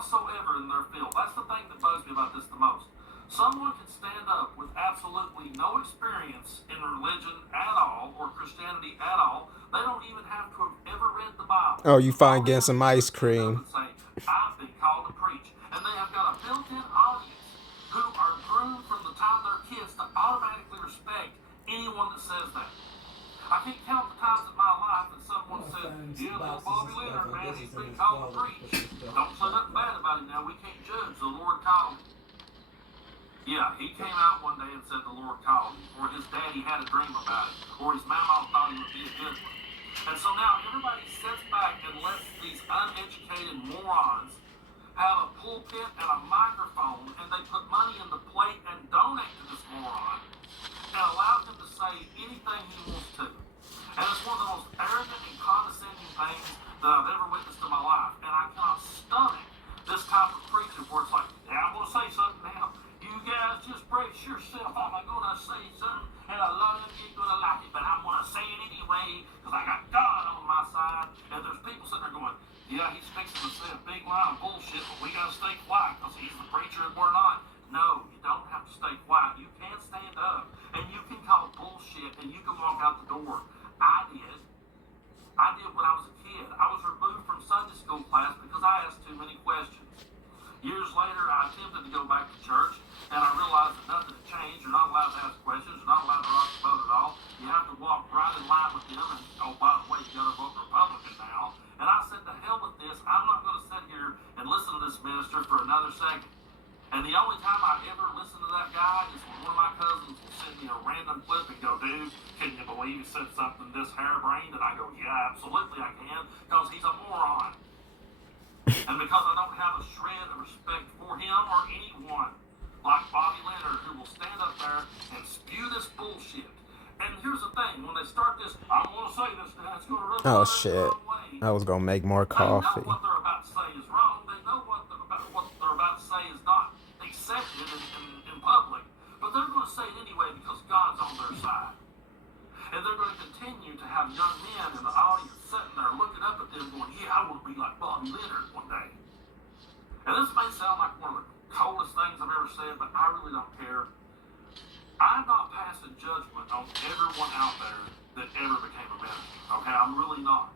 whatsoever in their field. That's the thing that bugs me about this the most. Someone can stand up with absolutely no experience in religion at all or Christianity at all. They don't even have to have ever read the Bible. Oh, you All fine they getting have to some do is ice stand up cream. and say, I've been called to preach. And they have got a built-in audience who are groomed from the time they're kids to automatically respect anyone that says that. I can't count the times in my life that someone said, yeah, little Bobby Leonard, man, he's been called to preach. Don't say nothing bad about him now. We can't judge. The Lord called him. Yeah, he came out one day and said the Lord called him, or his daddy had a dream about it, or his mama thought he would be a good one. And so now everybody sits back and lets these uneducated morons have a pulpit and a microphone, and they put money in the plate and donate to this moron, and allow him to say anything he wants to. And it's one of the most arrogant and condescending things that I've ever witnessed in my life. And I cannot stomach this type of preaching where it's like, yeah, I'm going to say something now. You guys just brace yourself. I'm going to say something, and a lot of you ain't going to like it, but I'm going to say it anyway because I got God on my side. And there's people sitting there going, yeah, he's fixing to say a big line of bullshit, but we got to stay quiet because he's the preacher and we're not. No, you don't have to stay quiet. You can stand up, and you can call bullshit, and you can walk out the door. I did when I was a kid. I was removed from Sunday school class because I asked too many questions. Years later, I attempted to go back to church, and I realized that nothing had changed. You're not allowed to ask questions. You're not allowed to rock the boat at all. You have to walk right in line with them, and, oh, by the way, you got to vote Republican now. And I said, to hell with this. I'm not going to sit here and listen to this minister for another second. And the only time I ever listen to that guy is when one of my cousins will send me a random clip and go, dude, can you believe he said something this harebrained? And I go, yeah, absolutely I can, because he's a moron. And because I don't have a shred of respect for him or anyone like Bobby Leonard, who will stand up there and spew this bullshit. And here's the thing, when they start this, I'm going to say this now, it's going to rub Oh the shit. wrong way. I was gonna make more coffee. They know what they're about to say is wrong. They know what they're about to say is not accepted in public. But they're going to say it anyway because God's on their side. And they're going to continue to have young men in the audience sitting there looking up at them going, yeah, I want to be like Bobby Leonard one day. And this may sound like one of the coldest things I've ever said, but I really don't care. I'm not passing judgment on everyone out there that ever became a minister. Okay, I'm really not.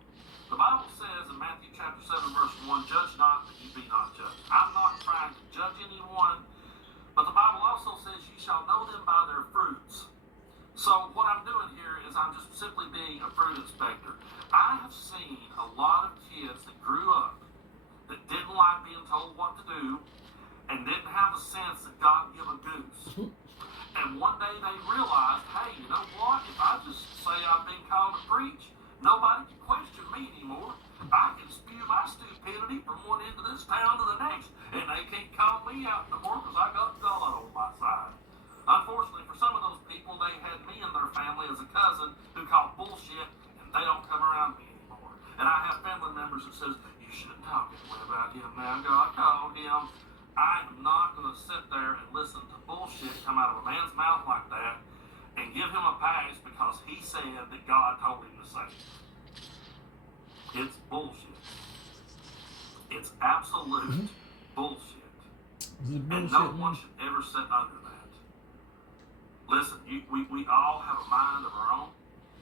The Bible says in Matthew chapter 7, verse 1, judge not that you be not judged. I'm not trying to judge anyone, but the Bible also says you shall know them by their fruits. So what I'm doing here is I'm just simply being a fruit inspector. I have seen a lot of kids that grew up that didn't like being told what to do and didn't have a sense that God give a goose. And one day they realized, hey, you know what? If I just say I've been called to preach, nobody can question me anymore. I can spew my stupidity from one end of this town to the next, and they can't call me out no more because I got God on my side. Unfortunately, for some of those people, they had me in their family as a cousin who called bullshit, and they don't come around me anymore. And I have family members that says, you shouldn't talk anyway about him now. God called him. I am not going to sit there and listen to bullshit come out of a man's mouth like that and give him a pass because he said that God told him to say it. It's bullshit. It's absolute bullshit. And no one should ever sit under that. Listen, we all have a mind of our own,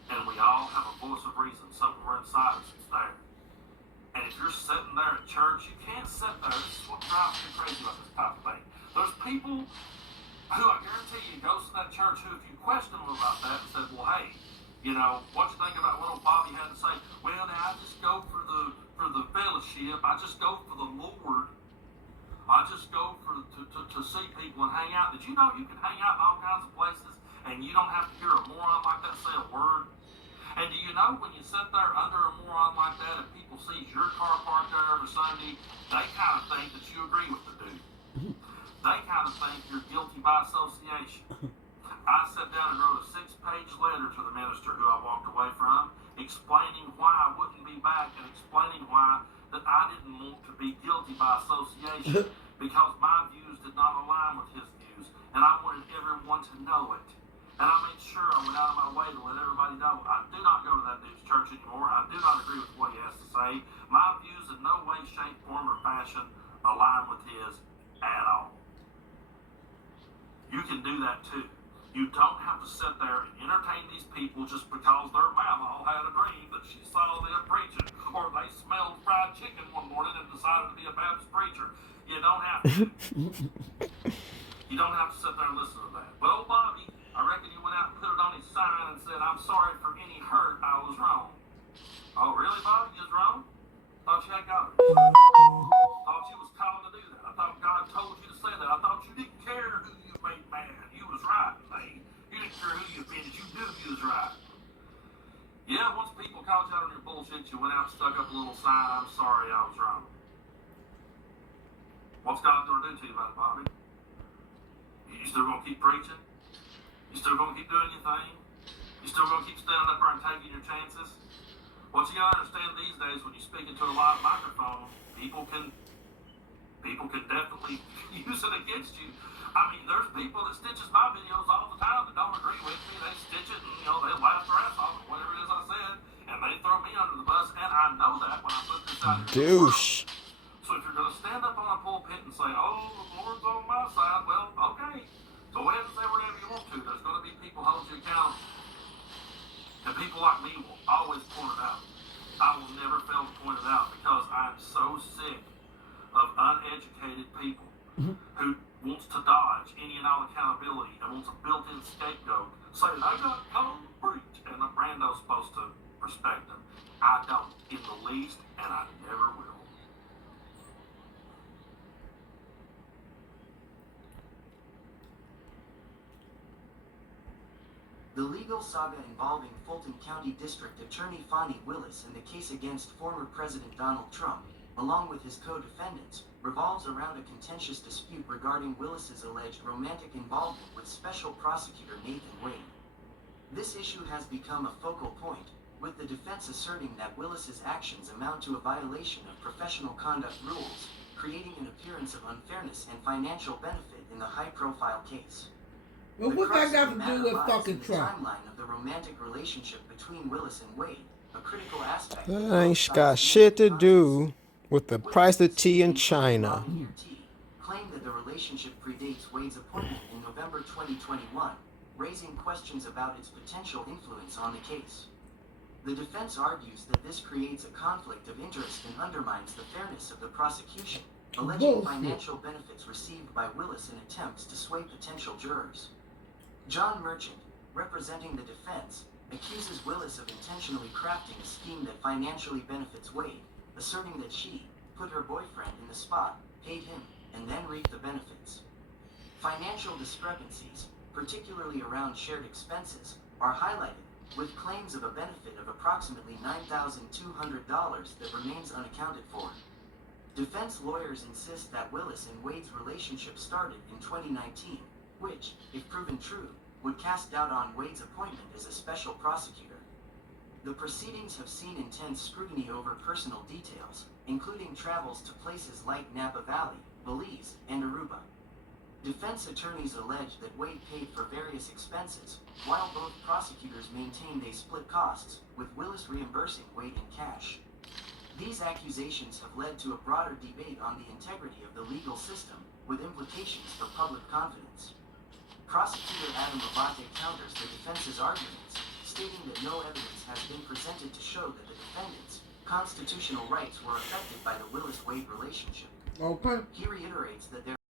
and we all have a voice of reason somewhere inside us that's there. And if you're sitting there at church, you can't sit there. This is what drives me crazy about this type of thing. There's people who I guarantee you goes to that church who, if you question them about that and said, well, hey, you know, what you think about what old Bobby had to say? Well, now I just go for the fellowship. I just go for the Lord. I just go to see people and hang out. Did you know you can hang out in all kinds of places and you don't have to hear a moron like that say a word? And do you know when you sit there under a moron like that and people see your car parked there every Sunday, they kind of think that you agree with the dude. They kind of think you're guilty by association. I sat down and wrote a 6-page letter to the minister who I walked away from, explaining why I wouldn't be back and explaining why that I didn't want to be guilty by association because my views did not align with his views, and I wanted everyone to know it. And I made sure I went out of my way to let everybody know I do not go to that dude's church anymore. I do not agree with what he has to say. My views in no way, shape, form, or fashion align with his at all. You can do that too. You don't have to sit there and entertain these people just because their mama had a dream that she saw them preaching, or they smelled fried chicken one morning and decided to be a Baptist preacher. You don't have to. You don't have to sit there and listen to that. But old Bobby, I reckon he went out and put it on his sign and said, "I'm sorry for any hurt. I was wrong." Oh, really, Bobby? You was wrong? Thought you had God. Thought you was called to do that. I thought God told you to say that. I thought you didn't care who you made mad. You was right, man. You didn't care who you offended. You knew you was right. Yeah, once people called you out on your bullshit, you went out and stuck up a little sign, "I'm sorry, I was wrong." What's God going to do to you about it, Bobby? You still going to keep preaching? You still going to keep doing your thing? You still going to keep standing up there and taking your chances? What you got to understand these days, when you speak into a live microphone, people can definitely use it against you. I mean, there's people that stitches my videos all the time that don't agree with me. They stitch it and, they laugh their ass off at whatever it is I said, and they throw me under the bus, and I know that when I put this out here. Douche. So if you're going to stand up on a pulpit and say, "Oh, the Lord's on my side," well, okay. Go ahead and say whatever you want to. There's going to be people holding you accountable. And people like me will always point it out. I will never fail to point it out because I'm so sick of uneducated people who wants to dodge any and all accountability and wants a built-in scapegoat, saying, "I got called to preach," and the Brando's supposed to respect them. I don't in the least, and I never will. The legal saga involving Fulton County District Attorney Fonnie Willis and the case against former President Donald Trump, along with his co-defendants, revolves around a contentious dispute regarding Willis's alleged romantic involvement with Special Prosecutor Nathan Wade. This issue has become a focal point, with the defense asserting that Willis's actions amount to a violation of professional conduct rules, creating an appearance of unfairness and financial benefit in the high-profile case. Well, what that got to do with fucking Trump? The timeline of the romantic relationship between Willis and Wade, a critical aspect. That ain't got shit to do with the price of tea in China. Claimed that the relationship predates Wade's appointment in November 2021, raising questions about its potential influence on the case. The defense argues that this creates a conflict of interest and undermines the fairness of the prosecution, alleging financial benefits received by Willis in attempts to sway potential jurors. John Merchant, representing the defense, accuses Willis of intentionally crafting a scheme that financially benefits Wade, asserting that she put her boyfriend in the spot, paid him, and then reaped the benefits. Financial discrepancies, particularly around shared expenses, are highlighted, with claims of a benefit of approximately $9,200 that remains unaccounted for. Defense lawyers insist that Willis and Wade's relationship started in 2019, which, if proven true, would cast doubt on Wade's appointment as a special prosecutor. The proceedings have seen intense scrutiny over personal details, including travels to places like Napa Valley, Belize, and Aruba. Defense attorneys allege that Wade paid for various expenses, while both prosecutors maintained they split costs, with Willis reimbursing Wade in cash. These accusations have led to a broader debate on the integrity of the legal system, with implications for public confidence. Prosecutor Adam Abate counters the defense's arguments, stating that no evidence has been presented to show that the defendants' constitutional rights were affected by the Willis-Wade relationship. Okay. He reiterates that there